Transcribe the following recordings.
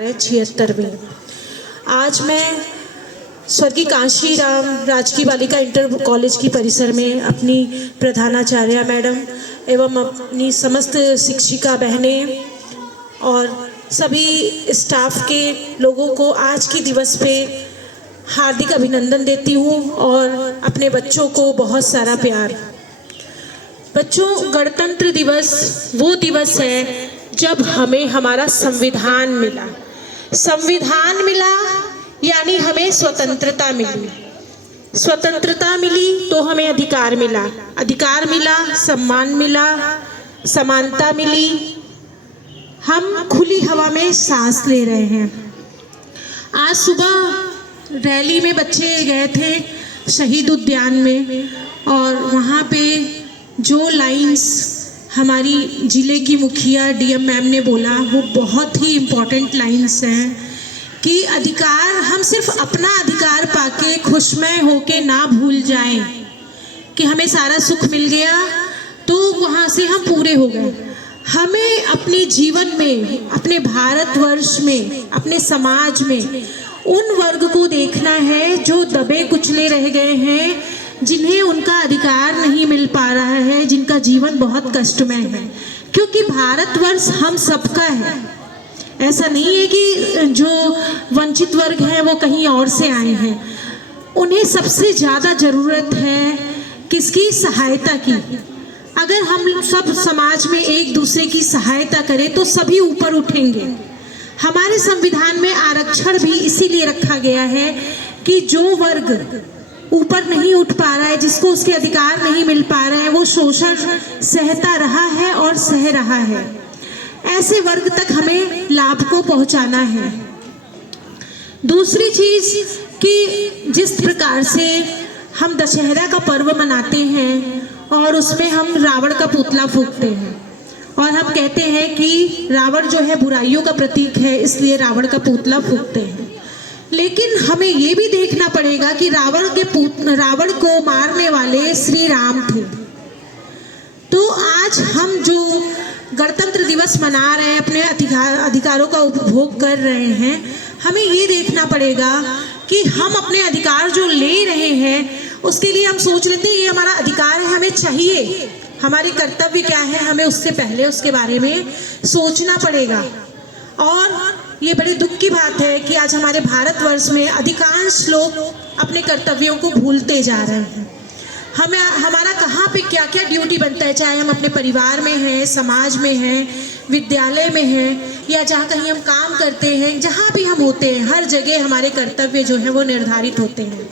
76वीं। आज मैं स्वर्गीय कांशी राम राजकीय बालिका इंटर कॉलेज की परिसर में अपनी प्रधानाचार्य मैडम एवं अपनी समस्त शिक्षिका बहनें और सभी स्टाफ के लोगों को आज के दिवस पे हार्दिक अभिनंदन देती हूँ और अपने बच्चों को बहुत सारा प्यार। बच्चों, गणतंत्र दिवस वो दिवस है जब हमें हमारा संविधान मिला। संविधान मिला यानी हमें स्वतंत्रता मिली। स्वतंत्रता मिली तो हमें अधिकार मिला, अधिकार मिला, सम्मान मिला, समानता मिली। हम खुली हवा में सांस ले रहे हैं। आज सुबह रैली में बच्चे गए थे शहीद उद्यान में और वहाँ पे जो लाइंस हमारी ज़िले की मुखिया डीएम मैम ने बोला वो बहुत ही इम्पोर्टेंट लाइंस हैं कि अधिकार, हम सिर्फ अपना अधिकार पाके खुशमय होके ना भूल जाएं कि हमें सारा सुख मिल गया तो वहाँ से हम पूरे हो गए। हमें अपने जीवन में, अपने भारतवर्ष में, अपने समाज में उन वर्ग को देखना है जो दबे कुचले रह गए हैं, जिन्हें उनका अधिकार नहीं मिल पा रहा है, जिनका जीवन बहुत कष्टमय है। क्योंकि भारतवर्ष हम सबका है। ऐसा नहीं है कि जो वंचित वर्ग हैं वो कहीं और से आए हैं। उन्हें सबसे ज़्यादा ज़रूरत है किसकी? सहायता की। अगर हम सब समाज में एक दूसरे की सहायता करें तो सभी ऊपर उठेंगे। हमारे संविधान में आरक्षण भी इसीलिए रखा गया है कि जो वर्ग ऊपर नहीं उठ पा रहा है, जिसको उसके अधिकार नहीं मिल पा रहे हैं, वो शोषण सहता रहा है और सह रहा है। ऐसे वर्ग तक हमें लाभ को पहुंचाना है। दूसरी चीज कि जिस प्रकार से हम दशहरा का पर्व मनाते हैं और उसमें हम रावण का पुतला फूंकते हैं और हम कहते हैं कि रावण जो है बुराइयों का प्रतीक है, इसलिए रावण का पुतला फूंकते हैं। लेकिन हमें ये भी देखना पड़ेगा कि रावण को मारने वाले श्री राम थे। तो आज हम जो गणतंत्र दिवस मना रहे हैं, अपने अधिकारों का उपभोग कर रहे हैं, हमें ये देखना पड़ेगा कि हम अपने अधिकार जो ले रहे हैं उसके लिए हम सोच लेते हैं ये हमारा अधिकार है, हमें चाहिए, हमारे कर्तव्य क्या है, हमें उससे पहले उसके बारे में सोचना पड़ेगा। और ये बड़ी दुख की बात है कि आज हमारे भारतवर्ष में अधिकांश लोग अपने कर्तव्यों को भूलते जा रहे हैं। हमें हमारा कहाँ पे क्या क्या ड्यूटी बनता है, चाहे हम अपने परिवार में हैं, समाज में हैं, विद्यालय में हैं या जहाँ कहीं हम काम करते हैं, जहाँ भी हम होते हैं, हर जगह हमारे कर्तव्य जो है वो निर्धारित होते हैं।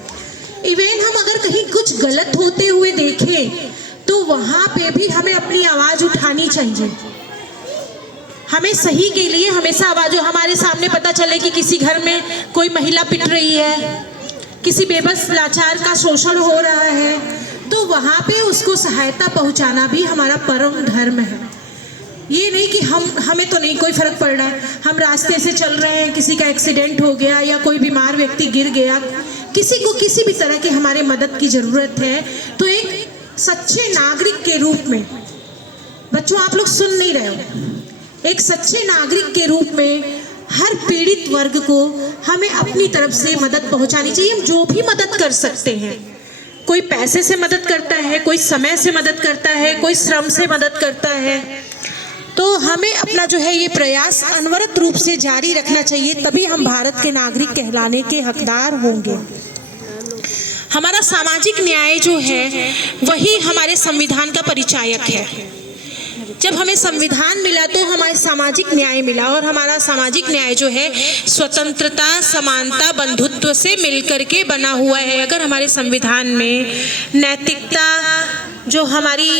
इवन हम अगर कहीं कुछ गलत होते हुए देखें तो वहाँ पे भी हमें अपनी आवाज़ उठानी चाहिए। हमें सही के लिए हमेशा आवाज़, जो हमारे सामने पता चले कि किसी घर में कोई महिला पिट रही है, किसी बेबस लाचार का शोषण हो रहा है, तो वहाँ पे उसको सहायता पहुँचाना भी हमारा परम धर्म है। ये नहीं कि हमें तो नहीं कोई फर्क पड़ रहा है, हम रास्ते से चल रहे हैं, किसी का एक्सीडेंट हो गया या कोई बीमार व्यक्ति गिर गया, किसी को किसी भी तरह की हमारे मदद की ज़रूरत है, तो एक सच्चे नागरिक के रूप में, बच्चों आप लोग सुन नहीं रहे हो, एक सच्चे नागरिक के रूप में हर पीड़ित वर्ग को हमें अपनी तरफ से मदद पहुंचानी चाहिए। हम जो भी मदद कर सकते हैं, कोई पैसे से मदद करता है, कोई समय से मदद करता है, कोई श्रम से मदद करता है, तो हमें अपना जो है ये प्रयास अनवरत रूप से जारी रखना चाहिए, तभी हम भारत के नागरिक कहलाने के हकदार होंगे। हमारा सामाजिक न्याय जो है वही हमारे संविधान का परिचायक है। जब हमें संविधान मिला तो हमारे सामाजिक न्याय मिला, और हमारा सामाजिक न्याय जो है स्वतंत्रता, समानता, बंधुत्व से मिलकर के बना हुआ है। अगर हमारे संविधान में नैतिकता, जो हमारी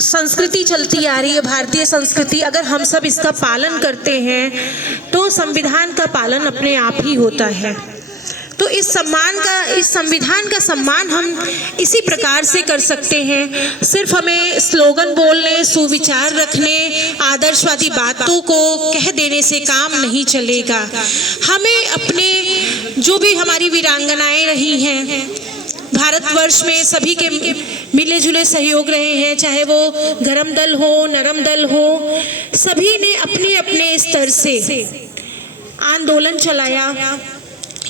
संस्कृति चलती आ रही है, भारतीय संस्कृति, अगर हम सब इसका पालन करते हैं तो संविधान का पालन अपने आप ही होता है। तो इस संविधान का सम्मान हम इसी प्रकार से कर सकते हैं। सिर्फ हमें स्लोगन बोलने, सुविचार रखने, आदर्शवादी बातों को कह देने से काम नहीं चलेगा। हमें अपने जो भी हमारी वीरांगनाएं रही हैं, भारतवर्ष में सभी के मिले जुले सहयोग रहे हैं, चाहे वो गरम दल हो, नरम दल हो, सभी ने अपने अपने स्तर से आंदोलन चलाया,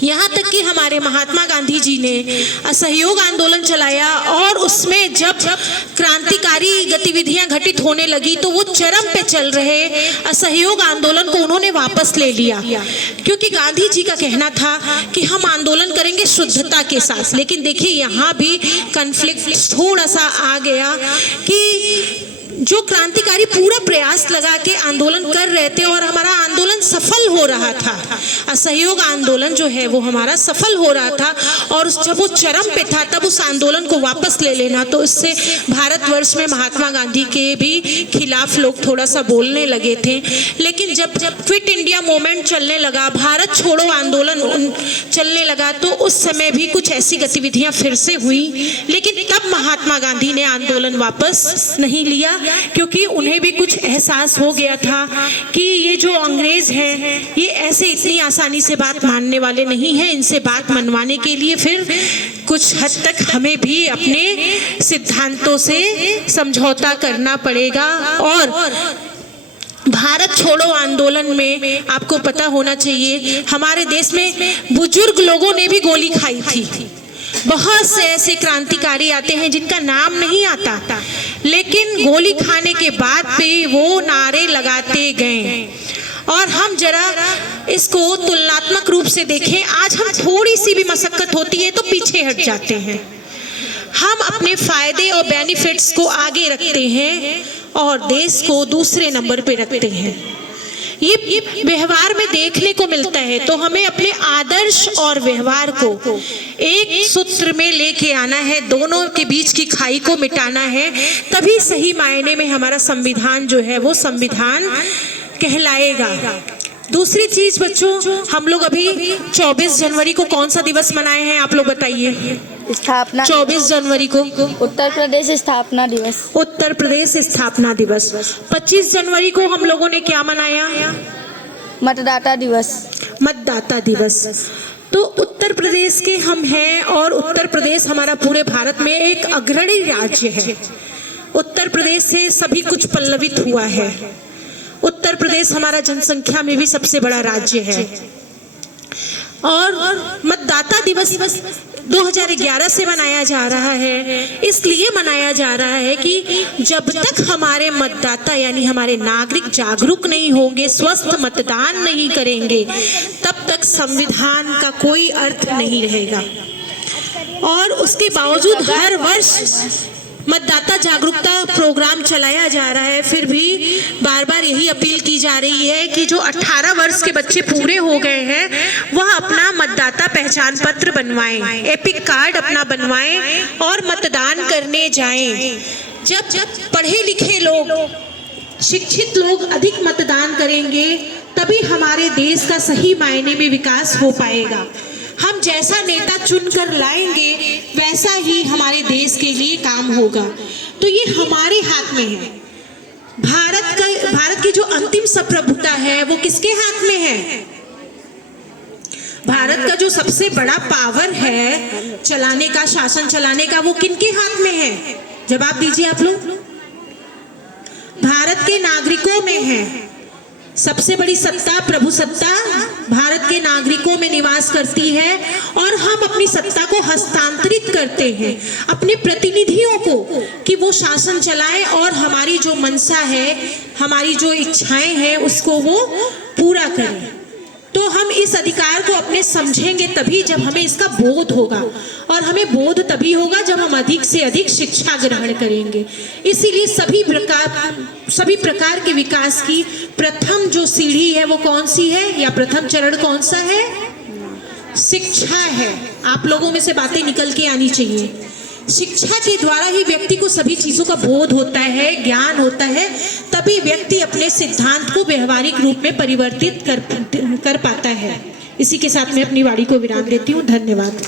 यहाँ तक कि हमारे महात्मा गांधी जी ने असहयोग आंदोलन चलाया और उसमें जब क्रांतिकारी गतिविधियां घटित होने लगी तो वो चरम पे चल रहे असहयोग आंदोलन को उन्होंने वापस ले लिया, क्योंकि गांधी जी का कहना था कि हम आंदोलन करेंगे शुद्धता के साथ। लेकिन देखिए यहाँ भी कॉन्फ्लिक्ट थोड़ा सा आ गया कि जो क्रांतिकारी पूरा प्रयास लगा के आंदोलन कर रहे थे और हमारा आंदोलन सफल हो रहा था, असहयोग आंदोलन जो है वो हमारा सफल हो रहा था, और जब वो चरम पे था तब उस आंदोलन को वापस ले लेना, तो इससे भारतवर्ष में महात्मा गांधी के भी खिलाफ लोग थोड़ा सा बोलने लगे थे। लेकिन जब क्विट इंडिया मूवमेंट चलने लगा, भारत छोड़ो आंदोलन चलने लगा, तो उस समय भी कुछ ऐसी गतिविधियां फिर से हुई, लेकिन तब महात्मा गांधी ने आंदोलन वापस नहीं लिया, क्योंकि उन्हें भी कुछ एहसास हो गया था कि ये जो अंग्रेज हैं ये ऐसे इतनी आसानी से बात मानने वाले नहीं हैं, इनसे बात मनवाने के लिए फिर कुछ हद तक हमें भी अपने सिद्धांतों से समझौता करना पड़ेगा। और भारत छोड़ो आंदोलन में आपको पता होना चाहिए हमारे देश में बुजुर्ग लोगों ने भी गोली खाई थी। बहुत से ऐसे क्रांतिकारी आते हैं जिनका नाम नहीं आता, लेकिन गोली खाने के बाद भी वो नारे लगाते गए। और हम जरा इसको तुलनात्मक रूप से देखें, आज हम थोड़ी सी भी मशक्कत होती है तो पीछे हट जाते हैं, हम अपने फायदे और बेनिफिट्स को आगे रखते हैं और देश को दूसरे नंबर पे रखते हैं। ये व्यवहार में देखने को मिलता है। तो हमें अपने आदर्श और व्यवहार को एक सूत्र में लेके आना है, दोनों के बीच की खाई को मिटाना है, तभी सही मायने में हमारा संविधान जो है वो संविधान कहलाएगा। दूसरी चीज बच्चों, हम लोग अभी 24 जनवरी को कौन सा दिवस मनाए हैं, आप लोग बताइए। स्थापना 24 जनवरी को उत्तर प्रदेश स्थापना दिवस। उत्तर प्रदेश स्थापना दिवस। 25 जनवरी को हम लोगों ने क्या मनाया? मतदाता दिवस। मतदाता दिवस। तो उत्तर प्रदेश के हम हैं और उत्तर प्रदेश हमारा पूरे भारत में एक अग्रणी राज्य है। उत्तर प्रदेश से सभी कुछ पल्लवित हुआ है। उत्तर प्रदेश हमारा जनसंख्या में भी सबसे बड़ा राज्य है। और मतदाता दिवस 2011 से मनाया जा रहा है। इसलिए मनाया जा रहा है कि जब तक हमारे मतदाता यानी हमारे नागरिक जागरूक नहीं होंगे, स्वस्थ मतदान नहीं करेंगे, तब तक संविधान का कोई अर्थ नहीं रहेगा। और उसके बावजूद हर वर्ष मतदाता जागरूकता प्रोग्राम चलाया जा रहा है, फिर भी बार बार यही अपील की जा रही है कि जो 18 वर्ष के बच्चे पूरे हो गए हैं वह अपना मतदाता पहचान पत्र बनवाएं, एपिक कार्ड अपना बनवाएं और मतदान करने जाएं। जब पढ़े लिखे लोग, शिक्षित लोग अधिक मतदान करेंगे तभी हमारे देश का सही मायने में विकास हो पाएगा। हम जैसा नेता चुनकर लाएंगे वैसा ही हमारे देश के लिए काम होगा। तो ये हमारे हाथ में है। भारत की जो अंतिम संप्रभुता है वो किसके हाथ में है? भारत का जो सबसे बड़ा पावर है चलाने का, शासन चलाने का, वो किनके हाथ में है? जवाब दीजिए आप लोग। भारत के नागरिकों में है। सबसे बड़ी सत्ता, प्रभु सत्ता भारत के नागरिकों में निवास करती है और हम अपनी सत्ता को हस्तांतरित करते हैं अपने प्रतिनिधियों को कि वो शासन चलाए और हमारी जो मनसा है, हमारी जो इच्छाएं हैं उसको वो पूरा करें। तो हम इस अधिकार को अपने समझेंगे तभी जब हमें इसका बोध होगा, और हमें बोध तभी होगा जब हम अधिक से अधिक शिक्षा ग्रहण करेंगे। इसीलिए सभी प्रकार के विकास की प्रथम जो सीढ़ी है वो कौन सी है, या प्रथम चरण कौन सा है? शिक्षा है। आप लोगों में से बातें निकल के आनी चाहिए। शिक्षा के द्वारा ही व्यक्ति को सभी चीजों का बोध होता है, ज्ञान होता है, तभी व्यक्ति अपने सिद्धांत को व्यवहारिक रूप में परिवर्तित कर पाता है। इसी के साथ मैं अपनी वाणी को विराम देती हूँ। धन्यवाद।